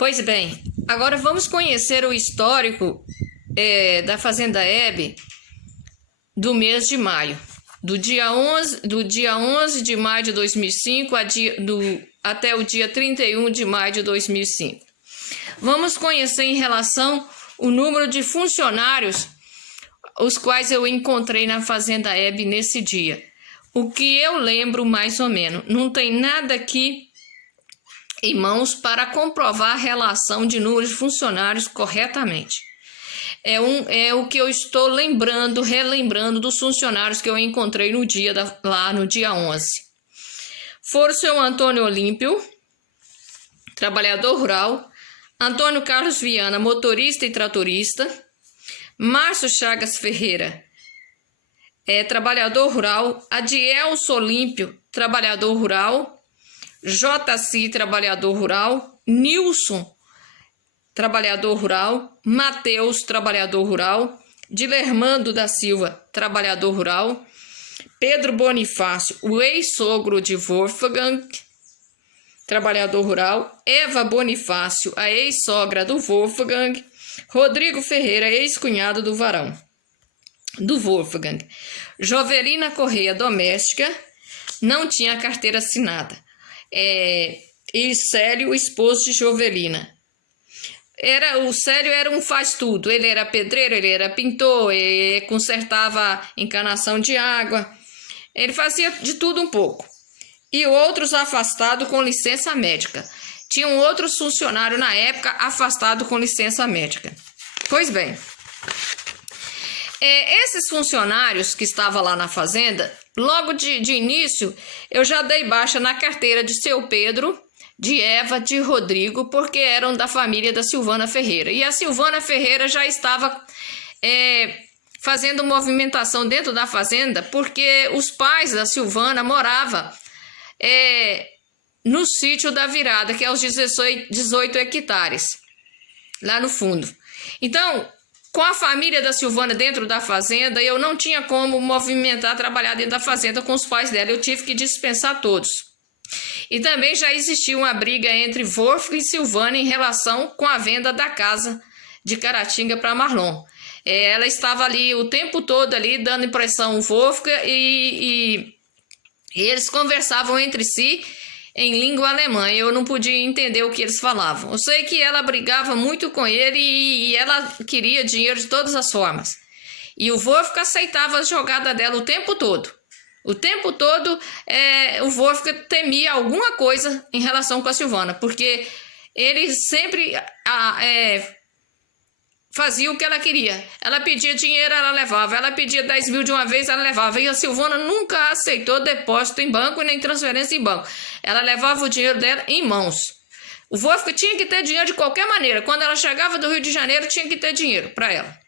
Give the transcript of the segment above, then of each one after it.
Pois bem, agora vamos conhecer o histórico da Fazenda Hebe do mês de maio, do dia 11 de maio de 2005 até o dia 31 de maio de 2005. Vamos conhecer em relação o número de funcionários os quais eu encontrei na Fazenda Hebe nesse dia. O que eu lembro mais ou menos, não tem nada aqui em mãos para comprovar a relação de número de funcionários corretamente. É o que eu estou relembrando dos funcionários que eu encontrei lá no dia 11. Foram o seu Antônio Olímpio, trabalhador rural, Antônio Carlos Viana, motorista e tratorista, Márcio Chagas Ferreira, trabalhador rural, Adielso Olímpio, trabalhador rural, J.C., trabalhador rural, Nilson, trabalhador rural, Mateus, trabalhador rural, Dilermando da Silva, trabalhador rural, Pedro Bonifácio, o ex-sogro de Wolfgang, trabalhador rural, Eva Bonifácio, a ex-sogra do Wolfgang, Rodrigo Ferreira, ex-cunhado do varão, do Wolfgang, Jovelina Correia, doméstica, não tinha carteira assinada, e Célio, o esposo de Jovelina. O Célio era um faz-tudo, ele era pedreiro, ele era pintor, ele consertava encanação de água, ele fazia de tudo um pouco. E outros afastados com licença médica. Tinham outros funcionários na época afastados com licença médica. Pois bem, esses funcionários que estavam lá na fazenda, logo de início, eu já dei baixa na carteira de seu Pedro, de Eva, de Rodrigo, porque eram da família da Silvana Ferreira. E a Silvana Ferreira já estava fazendo movimentação dentro da fazenda, porque os pais da Silvana moravam no sítio da Virada, que é os 18 hectares, lá no fundo. Então, com a família da Silvana dentro da fazenda, eu não tinha como trabalhar dentro da fazenda com os pais dela, eu tive que dispensar todos. E também já existia uma briga entre Wolfgang e Silvana em relação com a venda da casa de Caratinga para Marlon. Ela estava ali o tempo todo ali dando impressão ao Wolfgang e eles conversavam entre si em língua alemã. Eu não podia entender o que eles falavam. Eu sei que ela brigava muito com ele e ela queria dinheiro de todas as formas. E o Wolfgang aceitava a jogada dela o tempo todo. O tempo todo o Wolfgang temia alguma coisa em relação com a Silvana, porque ele sempre fazia o que ela queria. Ela pedia dinheiro, ela levava. Ela pedia 10 mil de uma vez, ela levava. E a Silvana nunca aceitou depósito em banco nem transferência em banco. Ela levava o dinheiro dela em mãos. O Wolfgang tinha que ter dinheiro de qualquer maneira. Quando ela chegava do Rio de Janeiro, tinha que ter dinheiro para ela.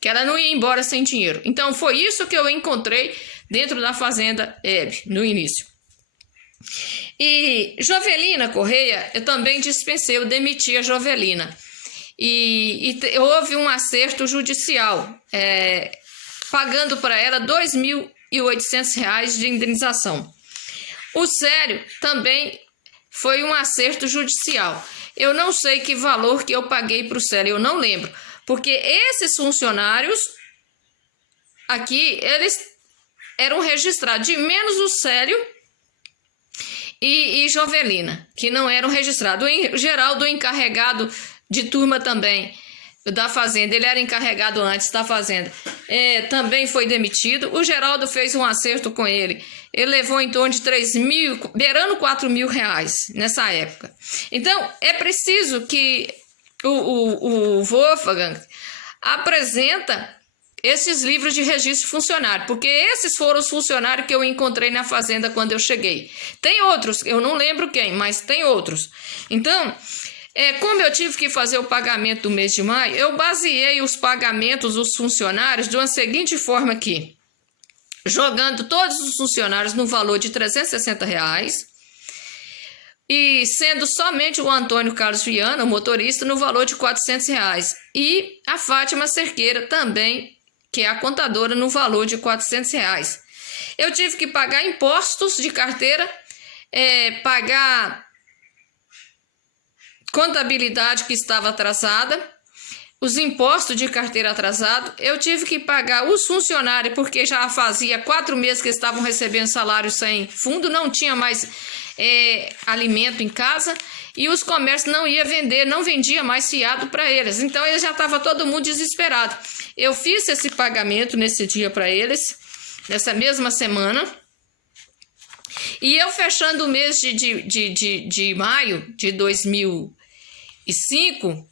Que ela não ia embora sem dinheiro. Então, foi isso que eu encontrei dentro da Fazenda Hebe, no início. E Jovelina Correia, eu também dispensei, eu demiti a Jovelina. E houve um acerto judicial, pagando para ela R$ 2.800 de indenização. O Célio também foi um acerto judicial. Eu não sei que valor que eu paguei para o Célio, eu não lembro. Porque esses funcionários aqui, eles eram registrados, de menos o Célio e Jovelina, que não eram registrados. O Geraldo, o encarregado de turma também da fazenda, ele era encarregado antes da fazenda, também foi demitido. O Geraldo fez um acerto com ele, ele levou em torno de 3 mil, beirando 4 mil reais nessa época. Então, é preciso que o Wolfgang apresenta esses livros de registro funcionário, porque esses foram os funcionários que eu encontrei na fazenda quando eu cheguei. Tem outros, eu não lembro quem, mas tem outros. Então, como eu tive que fazer o pagamento do mês de maio, eu baseei os pagamentos dos funcionários de uma seguinte forma aqui, jogando todos os funcionários no valor de R$ 360 reais, e sendo somente o Antônio Carlos Viana, o motorista, no valor de R$ 400 reais, e a Fátima Cerqueira também, que é a contadora, no valor de R$ 400 reais. Eu tive que pagar impostos de carteira, pagar contabilidade que estava atrasada, os impostos de carteira atrasado, eu tive que pagar os funcionários, porque já fazia 4 meses que estavam recebendo salário sem fundo, não tinha mais alimento em casa, e os comércios não iam vender, não vendia mais fiado para eles. Então, eles já estava todo mundo desesperado. Eu fiz esse pagamento nesse dia para eles, nessa mesma semana. E eu fechando o mês de maio de 2005,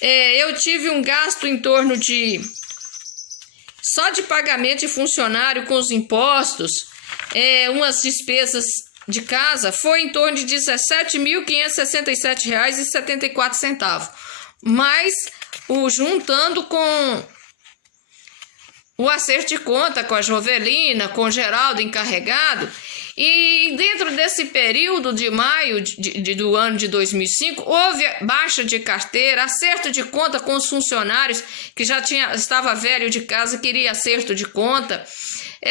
eu tive um gasto em torno de, só de pagamento de funcionário com os impostos, umas despesas de casa, foi em torno de R$ 17.567,74, mas juntando com o acerto de conta com a Jovelina, com o Geraldo encarregado. E dentro desse período de maio do ano de 2005, houve baixa de carteira, acerto de conta com os funcionários, que já estava velho de casa, queria acerto de conta.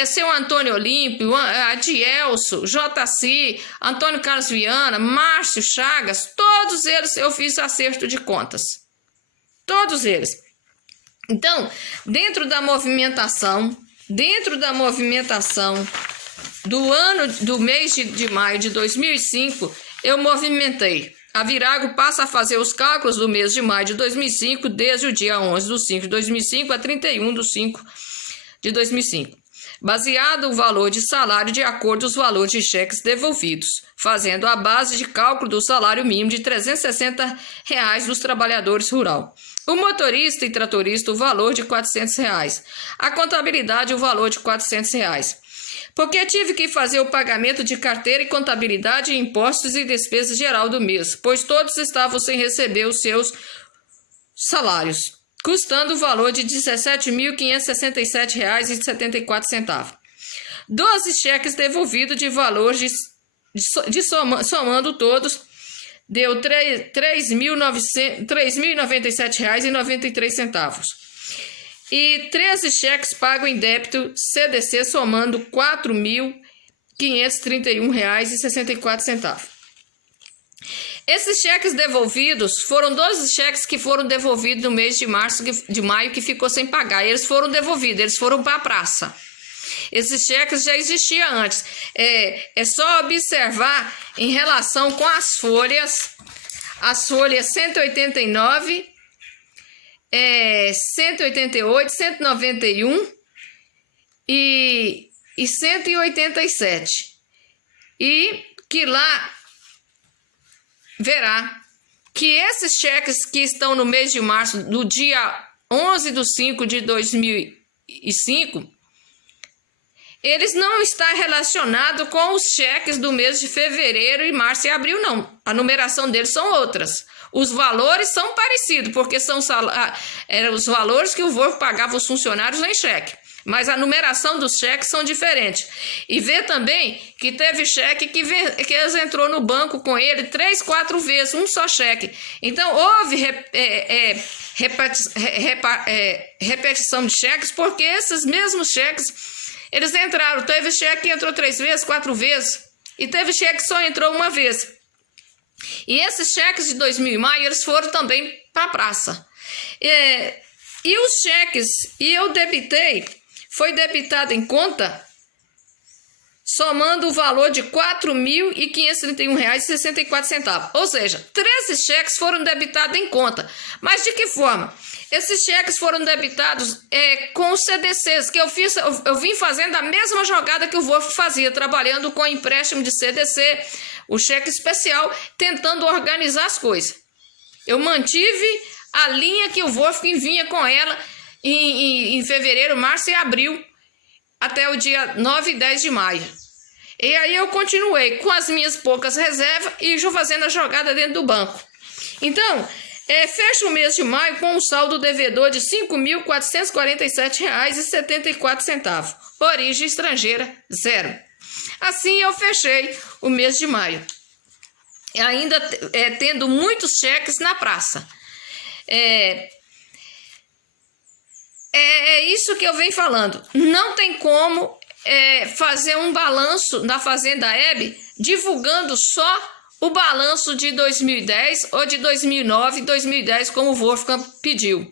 Seu Antônio Olímpio, Adielso, JC, Antônio Carlos Viana, Márcio Chagas, todos eles eu fiz acerto de contas. Todos eles. Então, dentro da movimentação do mês de maio de 2005, eu movimentei. A Virago passa a fazer os cálculos do mês de maio de 2005, desde o dia 11/5/2005 a 31/5/2005. Baseado o valor de salário de acordo com os valores de cheques devolvidos, fazendo a base de cálculo do salário mínimo de R$ 360 dos trabalhadores rural. O motorista e tratorista, o valor de R$ 400. A contabilidade, o valor de R$ 400. Porque tive que fazer o pagamento de carteira e contabilidade, impostos e despesas geral do mês, pois todos estavam sem receber os seus salários, custando o valor de R$ 17.567,74. 12 cheques devolvidos de valor somando todos, deu R$ 3.097,93. E 13 cheques pagos em débito CDC, somando R$ 4.531,64. Esses cheques devolvidos foram 12 cheques que foram devolvidos no mês de maio, que ficou sem pagar. Eles foram devolvidos, eles foram para a praça. Esses cheques já existiam antes. É só observar em relação com as folhas 189, 188, 191 e 187. E que lá verá que esses cheques que estão no mês de março, do dia 11/5/2005, eles não estão relacionados com os cheques do mês de fevereiro e março e abril, não. A numeração deles são outras. Os valores são parecidos, porque eram os valores que o Volvo pagava os funcionários em cheque. Mas a numeração dos cheques são diferentes. E vê também que teve cheque que eles entrou no banco com ele 3, 4 vezes, um só cheque. Então, houve repetição de cheques, porque esses mesmos cheques, eles entraram. Teve cheque que entrou 3 vezes, 4 vezes. E teve cheque que só entrou uma vez. E esses cheques de 2000 em maio, eles foram também para a praça. E os cheques, eu debitei, foi debitado em conta, somando o valor de R$ 4.531,64. Ou seja, 13 cheques foram debitados em conta. Mas de que forma? Esses cheques foram debitados com os CDCs, que eu vim fazendo a mesma jogada que o Volvo fazia, trabalhando com empréstimo de CDC, o cheque especial, tentando organizar as coisas. Eu mantive a linha que o Volvo vinha com ela em fevereiro, março e abril, até o dia 9 e 10 de maio. E aí eu continuei com as minhas poucas reservas e fazendo a jogada dentro do banco. Então, fecho o mês de maio com um saldo devedor de R$ 5.447,74. Origem estrangeira, 0. Assim eu fechei o mês de maio. Ainda tendo muitos cheques na praça. É isso que eu venho falando. Não tem como fazer um balanço da Fazenda Hebe divulgando só o balanço de 2010 ou de 2009 e 2010, como o Wolfgang pediu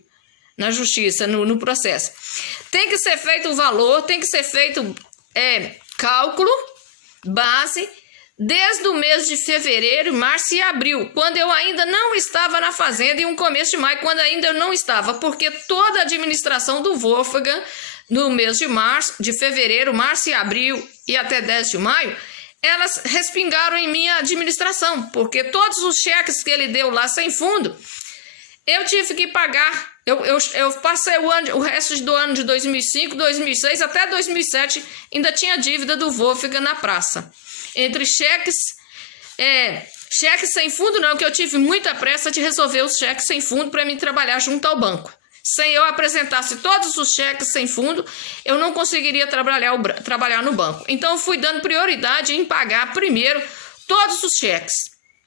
na justiça, no processo. Tem que ser feito o valor, tem que ser feito cálculo, base, desde o mês de fevereiro, março e abril, quando eu ainda não estava na fazenda, e um começo de maio, quando ainda eu não estava, porque toda a administração do Wolfgang, no mês de fevereiro, março e abril e até 10 de maio, elas respingaram em minha administração, porque todos os cheques que ele deu lá sem fundo, eu tive que pagar. Eu passei o resto do ano de 2005, 2006, até 2007, ainda tinha dívida do Wolfgang na praça. Entre cheques sem fundo não, que eu tive muita pressa de resolver os cheques sem fundo para mim trabalhar junto ao banco. Se eu apresentasse todos os cheques sem fundo, eu não conseguiria trabalhar no banco. Então, eu fui dando prioridade em pagar primeiro todos os cheques.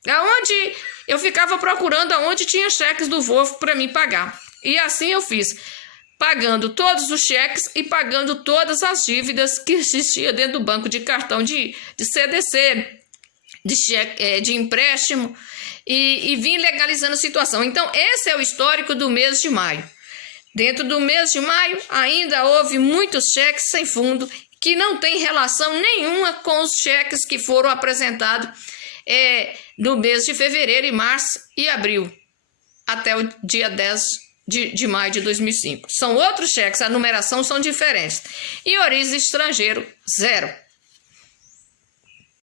Aonde eu ficava procurando aonde tinha cheques do Wolf para mim pagar. E assim eu fiz, pagando todos os cheques e pagando todas as dívidas que existiam dentro do banco, de cartão de CDC, de empréstimo, e vim legalizando a situação. Então, esse é o histórico do mês de maio. Dentro do mês de maio, ainda houve muitos cheques sem fundo que não tem relação nenhuma com os cheques que foram apresentados no mês de fevereiro e março e abril, até o dia 10 de maio de 2005. São outros cheques, a numeração são diferentes. E origem estrangeiro, 0.